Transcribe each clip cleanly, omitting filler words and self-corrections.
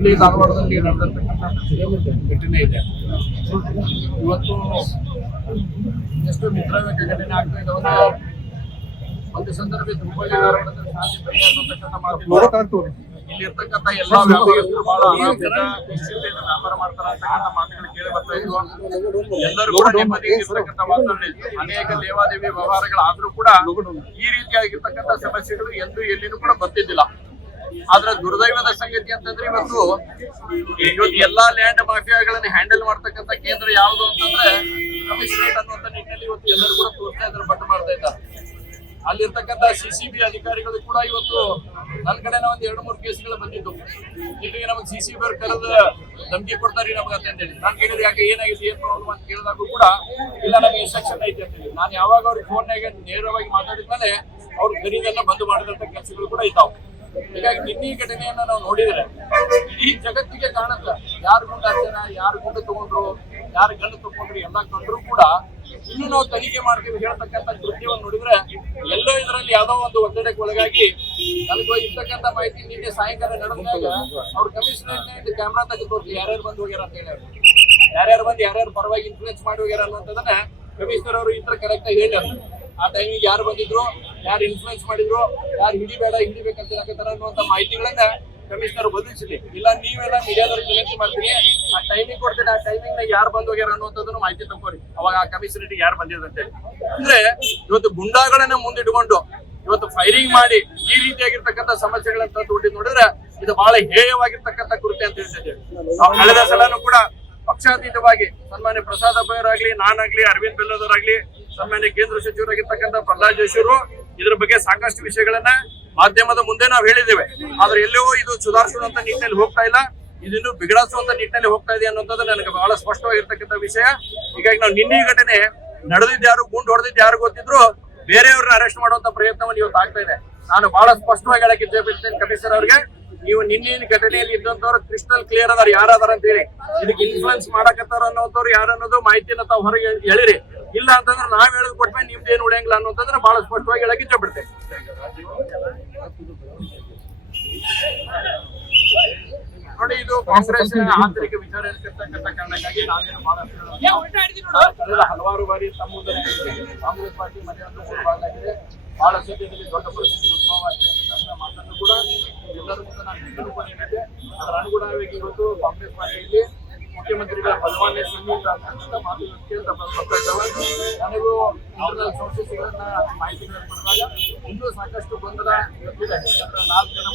ಹುಬ್ಳಿ ಧಾರವಾಡದಲ್ಲಿ ನಡೆದಿರ್ತಕ್ಕಂಥ ಘಟನೆ ಇದೆ. ಇವತ್ತು ಎಷ್ಟು ಮಿತ್ರವೇಗ ಘಟನೆ ಆಗ್ತಾ ಇದ್ದಾವೆ. ಒಂದು ಸಂದರ್ಭದಲ್ಲಿ ಹುಬ್ಬಳ್ಳಿ ಧಾರವಾಡದಲ್ಲಿ ಶಾಂತಿ ಪ್ರಿಯ ಅನ್ನತಕ್ಕಂಥ ಮಾತು, ಇಲ್ಲಿ ಇರ್ತಕ್ಕಂಥ ಎಲ್ಲಾ ವ್ಯಾಪಾರಸ್ಥರು ಬಹಳ ನಿಶ್ಚಿಂತೆಯಿಂದ ವ್ಯಾಪಾರ ಮಾಡ್ತಾರೆ ಅಂತಕ್ಕಂಥ ಮಾತುಗಳು ಕೇಳಿ ಬರ್ತಾ ಇದ್ವು. ಎಲ್ಲರೂ ಕೂಡ ನೆಮ್ಮದಿ ಇರ್ತಕ್ಕಂಥ ವಾತಾವರಣ ಇತ್ತು. ಅನೇಕ ಲೇವಾದೇವಿ ವ್ಯವಹಾರಗಳಾದ್ರೂ ಕೂಡ ಈ ರೀತಿಯಾಗಿರ್ತಕ್ಕಂಥ ಸಮಸ್ಯೆಗಳು ಎಂದು ಎಲ್ಲಿನೂ ಕೂಡ ಬರ್ತಿದ್ದಿಲ್ಲ. ಆದ್ರೆ ದುರ್ದೈವದ ಸಂಗತಿ ಅಂತಂದ್ರೆ ಇವತ್ತು ಎಲ್ಲಾ ಲ್ಯಾಂಡ್ ಮಾಫಿಯಾಗಳನ್ನ ಹ್ಯಾಂಡಲ್ ಮಾಡ್ತಕ್ಕಂಥ ಕೇಂದ್ರ ಯಾವುದು ಅಂತಂದ್ರೆ ಕಮಿಷನರೇಟ್ ಅನ್ನುವಂತ ನಿಟ್ಟಿನಲ್ಲಿ ಇವತ್ತು ಎಲ್ಲರೂ ಕೂಡ ತೋರಿಸ್ತಾ ಇದ್ದಾರೆ, ಬಟ್ ಮಾಡ್ತಾ ಇದ್ದಾರೆ. ಅಲ್ಲಿರ್ತಕ್ಕಂಥ CCB ಅಧಿಕಾರಿಗಳು ಕೂಡ ಇವತ್ತು ನನ್ನ ಕಡೆನ ಒಂದ್ 2-3 ಕೇಸ್ಗಳು ಬಂದಿದ್ದು. ಇಲ್ಲಿ ನಮಗೆ CCB ಅವ್ರು ಕರೆದ ಧಮಕಿ ಕೊಡ್ತಾರ್ರಿ ನಮ್ಗೆ ಅಂತ ಹೇಳಿ ನಾನು ಕೇಳಿದ್ರೆ ಯಾಕೆ ಏನಾಗಿದೆ ಏನ್ ಪ್ರಾಬ್ಲಮ್ ಅಂತ ಕೇಳಿದಾಗೂ ಕೂಡ ಇಲ್ಲ ನಮಗೆ ಇನ್ಸ್ಟ್ರಕ್ಷನ್ ಐತೆ ಅಂತ ಹೇಳಿ ನಾನು ಯಾವಾಗ ಅವ್ರಿಗೆ ಫೋನ್ನಾಗೆ ನೇರವಾಗಿ ಮಾತಾಡಿದ್ಮೇಲೆ ಅವ್ರು ಖರೀದನ್ನ ಬಂದ್ ಮಾಡಿದಂತ ಕೆಲಸಗಳು ಕೂಡ ಇದ್ದಾವೆ. ಹೀಗಾಗಿ ನಿನ್ನೆ ಈ ಘಟನೆಯನ್ನ ನಾವು ನೋಡಿದ್ರೆ ಈ ಜಗತ್ತಿಗೆ ಕಾಣುತ್ತೆ ಯಾರು ಗುಂಡು ಹಾಕ್ಯಾರ, ಯಾರು ಗುಂಡು ತಗೊಂಡ್ರು, ಯಾರು ಗಂಡು ತಗೊಂಡ್ರು ಎಲ್ಲ ಕಂಡ್ರು ಕೂಡ ಇನ್ನು ನಾವು ತನಿಖೆ ಮಾಡ್ತೀವಿ ಹೇಳ್ತಕ್ಕಂಥ ಕೃತ್ಯವನ್ನು ನೋಡಿದ್ರೆ ಎಲ್ಲೋ ಇದರಲ್ಲಿ ಯಾವ್ದೋ ಒಂದು ಒತ್ತಡಕ್ಕೆ ಒಳಗಾಗಿ ನನಗೆ ಇರ್ತಕ್ಕಂಥ ಮಾಹಿತಿ ನಿನ್ನೆ ಸಾಯಂಕಾಲ ನಡೆದಾಗ ಅವ್ರ ಕಮಿಷನರ್ ಕ್ಯಾಮ್ರಾ ತೆಗೆದು ಯಾರ್ಯಾರು ಬಂದು ಹೋಗ್ಯಾರ ಅಂತ ಹೇಳ್ಯಾರ, ಯಾರ್ಯಾರು ಬಂದು ಯಾರ್ಯಾರು ಪರವಾಗಿ ಇನ್ಫ್ಲೂಯೆನ್ಸ್ ಮಾಡಿ ಹೋಗ್ಯಾರ ಅನ್ನೋದನ್ನ ಕಮಿಷನರ್ ಅವರು ಈ ತರ ಕರೆಕ್ಟ್ ಆಗಿ ಹೇಳ್ಯಾರ. ಆ ಟೈಮಿಗೆ ಯಾರು ಬಂದಿದ್ರು, ಯಾರು ಇನ್ಫ್ಲೂಯೆನ್ಸ್ ಮಾಡಿದ್ರು, ಯಾರು ಹಿಡಿಬೇಡ ಹಿಡಿಬೇಕಂತ ಹೇಳಕತ್ತಾರ ಅನ್ನುವಂತ ಮಾಹಿತಿಗಳನ್ನ ಕಮಿಷನರ್ ಬದಲಿಸಲಿ. ಇಲ್ಲ ನೀವೆಲ್ಲ ಮೀಡಿಯಾದವ್ರಿಗೆ ವಿನಂತಿ ಮಾಡ್ತೀನಿ, ಆ ಟೈಮಿಂಗ್ ಕೊಡ್ತೀನಿ, ಆ ಟೈಮಿಂಗ್ ನಾಗ ಯಾರು ಬಂದ್ ಹೋಗ್ಯಾರ ಅನ್ನುವಂಥದ್ದನ್ನು ಮಾಹಿತಿ ತಗೋರಿ, ಅವಾಗ ಆ ಕಮಿಷನರಿಗೆ ಯಾರು ಬಂದಿರಂತೆ. ಅಂದ್ರೆ ಇವತ್ತು ಗುಂಡಾಗಳನ್ನ ಮುಂದಿಟ್ಕೊಂಡು ಇವತ್ತು ಫೈರಿಂಗ್ ಮಾಡಿ ಈ ರೀತಿಯಾಗಿರ್ತಕ್ಕಂಥ ಸಮಸ್ಯೆಗಳನ್ನ ತಂದು ನೋಡಿದ್ರೆ ಇದು ಬಹಳ ಹೇಯವಾಗಿರ್ತಕ್ಕಂಥ ಕೃತ್ಯ ಅಂತ ಹೇಳ್ತಿದ್ದೇವೆ. ನಾವು ಕಳೆದ ಸಲನೂ ಕೂಡ ಪಕ್ಷಾತೀತವಾಗಿ ಸನ್ಮಾನ್ಯ ಪ್ರಸಾದ್ ಅಬ್ಬಯ್ಯರಾಗ್ಲಿ, ನಾನಾಗ್ಲಿ, ಅರವಿಂದ್ ಬೆಲ್ಲದವರಾಗ್ಲಿ, ಸನ್ಮಾನ್ಯ ಕೇಂದ್ರ ಸಚಿವರಾಗಿರ್ತಕ್ಕಂಥ ಪ್ರಹ್ಲಾದ್ ಜೋಶಿ ಅವರು ಇದ್ರ ಬಗ್ಗೆ ಸಾಕಷ್ಟು ವಿಷಯಗಳನ್ನ ಮಾಧ್ಯಮದ ಮುಂದೆ ನಾವು ಹೇಳಿದ್ದೇವೆ. ಆದ್ರೆ ಎಲ್ಲೋ ಇದು ಸುಧಾರಿಸುವಂತ ನಿಟ್ಟಿನಲ್ಲಿ ಹೋಗ್ತಾ ಇಲ್ಲ, ಇದನ್ನು ಬಿಗಡಿಸುವಂತ ನಿಟ್ಟಿನಲ್ಲಿ ಹೋಗ್ತಾ ಇದೆ ಅನ್ನೋದು ನನಗೆ ಬಹಳ ಸ್ಪಷ್ಟವಾಗಿರ್ತಕ್ಕಂಥ ವಿಷಯ. ಹೀಗಾಗಿ ನಾವು ನಿನ್ನೆ ಘಟನೆ ನಡೆದಿದ್ದು ಯಾರು, ಗುಂಡು ಹೊಡೆದಿದ್ದು ಯಾರು ಗೊತ್ತಿದ್ರು ಬೇರೆಯವ್ರನ್ನ ಅರೆಸ್ಟ್ ಮಾಡುವಂತ ಪ್ರಯತ್ನವನ್ನು ಇವತ್ತು ಆಗ್ತಾ ಇದೆ. ನಾನು ಬಹಳ ಸ್ಪಷ್ಟವಾಗಿ ಹೇಳಕ್ಕೆ ಇಚ್ಛೆಪಡ್ತೇನೆ ಕಮಿಷನರ್ ಅವ್ರಿಗೆ, ನೀವು ನಿನ್ನೆ ಘಟನೆಯಲ್ಲಿ ಇದ್ದಂತವ್ರು ಕ್ರಿಸ್ಟಲ್ ಕ್ಲಿಯರ್ ಅದಾರ ಯಾರಾದಾರ ಅಂತ ಹೇಳಿ, ಇದಕ್ಕೆ ಇನ್ಫ್ಲೂಯೆನ್ಸ್ ಮಾಡಕತ್ತಾರ ಅನ್ನೋಂಥವ್ರು ಯಾರು ಅನ್ನೋದು ಮಾಹಿತಿಯನ್ನ ತಾವು ಹೊರಗೆ ಹೇಳಿರಿ. ಇಲ್ಲ ಅಂತಂದ್ರೆ ನಾವ್ ಹೇಳದ್ ಕೊಟ್ಮೇಲೆ ನಿಮ್ದು ಏನು ಉಳಿಯಂಗಿಲ್ಲ ಅನ್ನೋಂತಂದ್ರೆ ಬಹಳ ಸ್ಪಷ್ಟವಾಗಿ ಹೇಳಕ್ಕೆ ಇಚ್ಛೆಪಡ್ತೇನೆ. ನೋಡಿ, ಇದು ಕಾಂಗ್ರೆಸ್ ಆಂತರಿಕ ವಿಚಾರ ಇರ್ತಕ್ಕಂಥ ಕಾರಣಕ್ಕಾಗಿ ನಾವೇನು ಬಹಳ ಹಲವಾರು ಬಾರಿ ತಮ್ಮ ಕಾಂಗ್ರೆಸ್ ಪಾರ್ಟಿ ಮನೆಯನ್ನು ಕೊಡಬಾರ್ದಾಗಿದೆ. ಬಹಳ ಸದ್ಯದಲ್ಲಿ ದೊಡ್ಡ ಪರಿಸ್ಥಿತಿ ಉದ್ಭವ ಆಗ್ತಕ್ಕಂಥ ಮಾತನ್ನು ಕೂಡ ಎಲ್ಲರೂ ಕೂಡ ನಾನು ತಿಳ್ಕೊಂಡಿದ್ದೆ. ಅದರ ಅನುಗುಣವಾಗಿ ಇವತ್ತು ಕಾಂಗ್ರೆಸ್ ಪಾರ್ಟಿಯಲ್ಲಿ ಮುಖ್ಯಮಂತ್ರಿಗಳ ಬಲವಾನೆ ನನಗೂ ಇಂಟರ್ನಲ್ ಸೋರ್ಸಸ್ಗಳನ್ನ ಮಾಹಿತಿಗಳನ್ನು ಕೊಡುವಾಗ ಇನ್ನೂ ಸಾಕಷ್ಟು ಗೊಂದಲ ಇದೆ. 4 ಜನ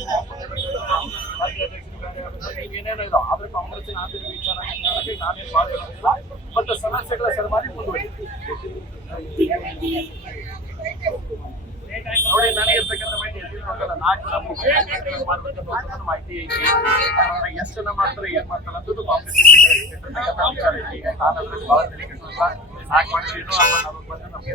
ಏನೇನೋ ಇದೆ, ಆದ್ರೆ ಕಾಂಗ್ರೆಸ್ಸಿನ ಆಂತರಿಕ ವಿಚಾರ ನಾನೇನು ಭಾಳ ಹೇಳೋದಿಲ್ಲ. ಬಟ್ ಸಮಸ್ಯೆಗಳ ಸರಿಮಾಡಿ ಮುಂದುವರಿದೆ. ನೋಡಿ, ನನಗಿರ್ತಕ್ಕಂಥ ಮಾಹಿತಿ 4 ಜನ ಮಾಹಿತಿ ಐತಿ. ಎಷ್ಟು ಜನ ಮಾಡ್ತಾರೆ, ಏನ್ ಮಾಡ್ತಾರೆ ಅನ್ನೋದು ಕಾಂಗ್ರೆಸ್ ವಿಚಾರ ಐತಿ. ನಾನು ಅದ್ರಲ್ಲಿ ಬಹಳ ತಲೆ ಕೆಟ್ಟಲ್ಲ, 4 ಮಾಡಿದ್ರು ಅಥವಾ 40 ಮಂದಿ ನಮಗೆ